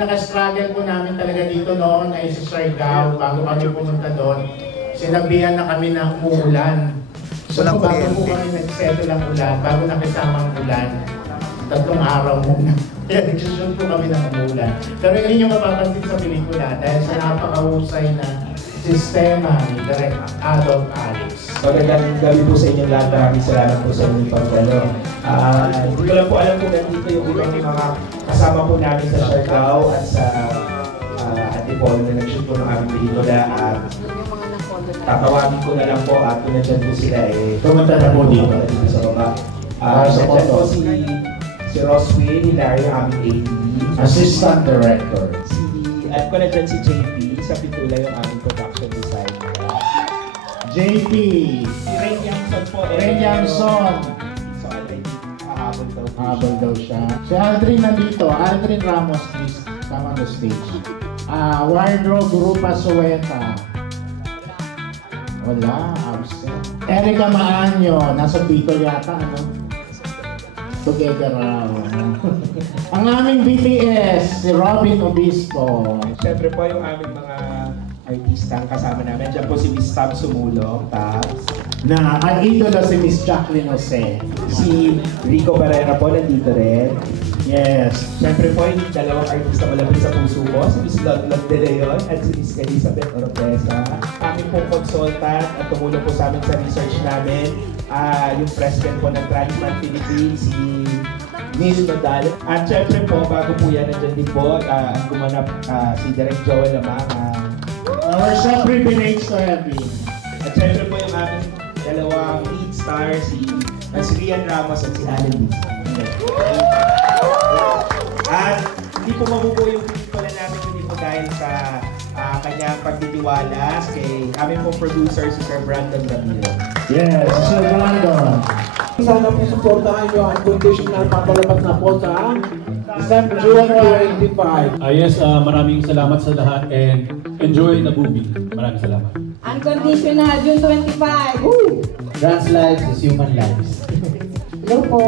pinaka-struggle po namin talaga dito noon ay sa Siargao. Bago kami pumunta doon, sinabihan na kami na umuulan. So bago po kami nagsettle ang ulan, bago nakisamang ulan, 3 araw muna. Kaya nagsushoot po kami ng umuulan. Pero hindi nyo mapapansin sa pelikula dahil sa napakahusay na sistema ni Direk Adolf Alex. Magandang gabi po sa inyong lahat. Maraming salamat po sa inyong pagdalo. Hindi ko lang po alam kung nandito yung ibang mga kasama po namin sa Siargao at sa Antipolo na nag-shoot po ng aming pelikula. At tatawagin ko na lang po at kung nandiyan po sila pumunta na po dito sa baba. Nandiyan po si Roswin Hilario, aming AD. Assistant Director. At kung nandiyan si JP, sa Pitula yung aming production designer. JP. Si Ren Yangson po. Ren Yangson. So, already, hahabol daw. Habol daw siya. Si Aldrin nandito. Aldrin Ramos, please come on the stage. Wardrobe Rupa Sueta. Wala, absent. Erica Maanyo, nasa Bicol yata, ano? Together raw. Ang aming BTS, si Robin Obispo. Siyempre po yung aming mga artistang kasama namin. Diyan po si Miss Tam Sumulong, Tabs. Na ang idolo si Miss Jacqueline Jose. Si Rico Barrera po nandito rin. Yes. Siyempre po yung dalawang artista malapit sa puso ko, si Miss Lotlot De Leon at si Miss Elizabeth Oropesa. Aming po consultant at tumulong po sa amin sa research namin. Yung president po ng Transman Philippines, si Neil Nodal. At siyempre po, bago po yan, nandiyan din po, ang gumanap si Direk Joel Lamang. Our so privileged to have you. At siyempre po yung aming dalawang lead star, si Rian Ramos at si Alan Lisa. At hindi po mabubuo yung pelikula namin hindi po dahil sa kanyang pagtitiwala kay aming pong producer, si Sir Brandon Ramiro. Yes, Sir Brandon. Sana po supportahan nyo ang conditional papalabas na po sa June 25. Yes, maraming salamat sa lahat and enjoy the movie. Maraming salamat. Unconditional, June 25. Woo! Trans lives is human lives. Hello po,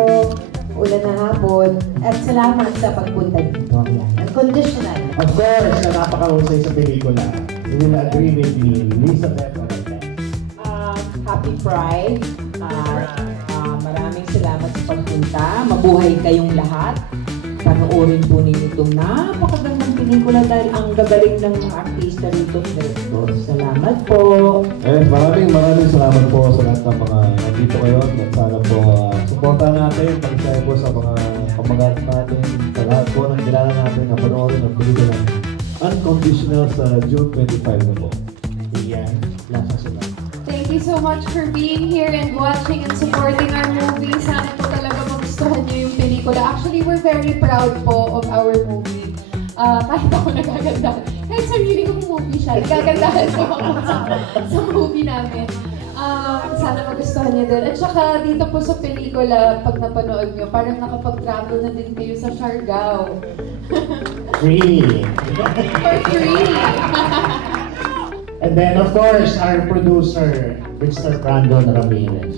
ulan na hapon, at salamat sa pagpunta dito. Unconditional. Of course, na napakahusay sa pelikula. You will agree with me, Elizabeth. Happy Pride. Maraming salamat sa pagpunta. Mabuhay kayong lahat. Panoorin po ninyo itong napakagandang pelikula dahil ang gagaling ng mga artista rito. Salamat po. Maraming salamat po sa lahat ng mga nandito ngayon. At sana po supportan natin, pag-share po sa mga kamag-anak natin, sa lahat po ng kilala natin na panoorin ang pelikula Unconditional sa June 25 na po. Iyan, lasa sila. Thank you so much for being here and watching and supporting our movie. Sana po talaga magustuhan niyo yung pelikula. Actually, we're very proud po of our movie. Kahit ako nagagandahan. Kahit sarili kong movie siya, nagagandahan ko ako sa movie namin. Sana magustuhan niyo din. At saka dito po sa pelikula, pag napanood niyo, parang nakapag-travel na din kayo sa Siargao. Free. For free. And then, of course, our producer, Mr. Brandon Ramirez.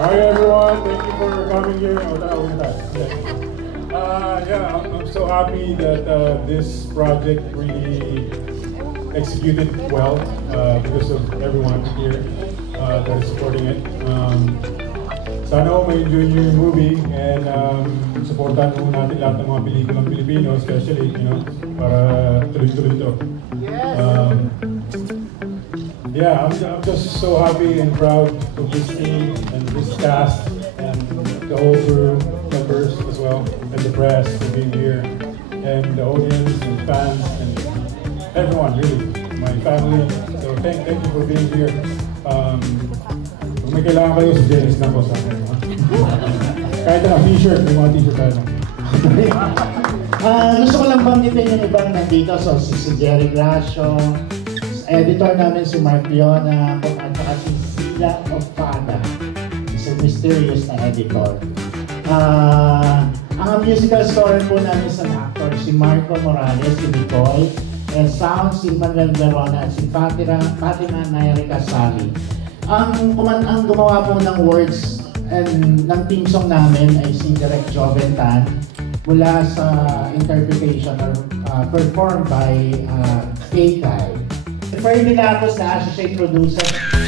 Hi everyone, thank you for coming here. I'm so happy that this project really executed well because of everyone here that is supporting it. Sana may enjoy yung movie and supportan mo natin lahat ng mga pelikulang Pilipino, especially, para tuloy-tuloy ito. I'm just so happy and proud of this team and this cast and the whole crew members as well and the press for being here and the audience and fans and everyone really, my family. So thank you for being here. Kung may kailangan kayo, si Janice na po sa akin. Kahit na t-shirt, may mga t-shirt tayo. Gusto ko lang banggitin yung ibang nandito. So, si Jerry Gracio, editor namin si Mark Leona, at saka si Sila Ofada, isang mysterious na editor. Ang musical score po namin sa actor, si Marco Morales, si Nicole, and sound si Manuel Verona at si Fatima Nairi Casali. Ang gumawa po ng words and ng team song namin ay si Direk Joven Tan mula sa interpretation or performed by Kay. Fernie Lacos na associate producer.